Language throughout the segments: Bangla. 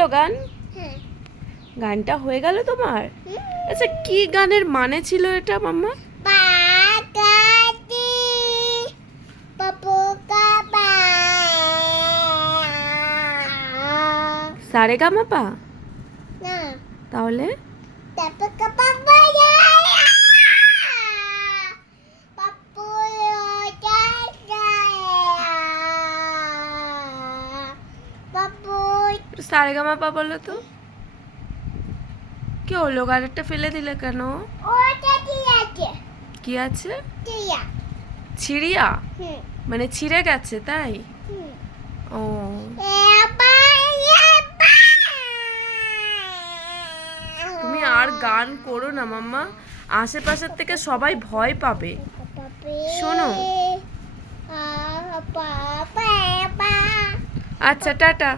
গেল গান? হ্যাঁ। গানটা হয়ে গেল তোমার? আচ্ছা, কি গানের মানে ছিল এটা মাম্মা? পাকাতি পাপোকা পা সারেগামাপা? না, তাহলে পাপোকা পাপা পাপু পাপু সারেগামাপা বলো তো। কি হলো, গানেরটা ফেলে দিলে কেন? ওটা কি আছে? কি আছে? টিয়া। ছিড়িয়া? হুম মানে ছিঁড়ে গেছে তাই? হুম ও, তুমি আর গান করো না মাম্মা, আশেপাশের থেকে সবাই ভয় পাবে। শোনো, আচ্ছা টাটা।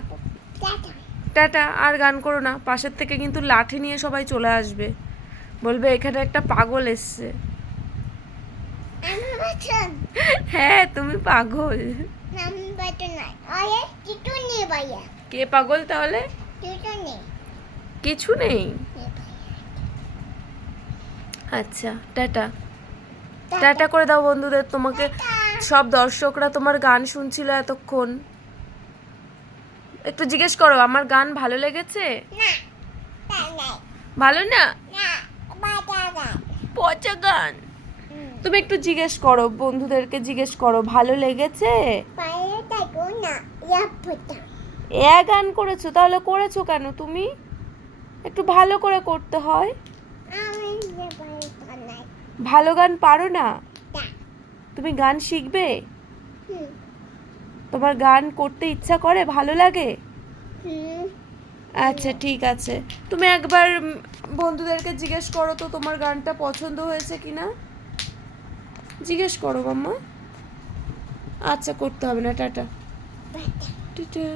টাটা, আর গান করো না, পাশের থেকে কিন্তু লাঠি নিয়ে সবাই চলে আসবে, বলবে এখানে একটা পাগল এসছে। হ্যাঁ, তুমি পাগল। কে পাগল তাহলে? কিছু নেই। আচ্ছা টাটা। টাটা করে দাও বন্ধুদের, তোমাকে সব দর্শকরা তোমার গান শুনছিল এতক্ষণ। একটু জিজ্ঞেস করো, আমার গান ভালো লেগেছে? ভালো না? পচা গান। তুমি একটু জিজ্ঞেস করো, বন্ধুদেরকে জিজ্ঞেস করো ভালো লেগেছে? গান করেছো, তাহলে করেছো কেন তুমি? একটু ভালো করে করতে হয়। ভালো গান পারো না? তুমি গান শিখবে? তোমার গান করতে ইচ্ছা করে, ভালো লাগে? আচ্ছা ঠিক আছে, তুমি একবার বন্ধুদেরকে জিজ্ঞেস করো তো তোমার গানটা পছন্দ হয়েছে কিনা, জিজ্ঞেস করো মাম্মা। আচ্ছা, করতে হবে না, টাটা। টাটা।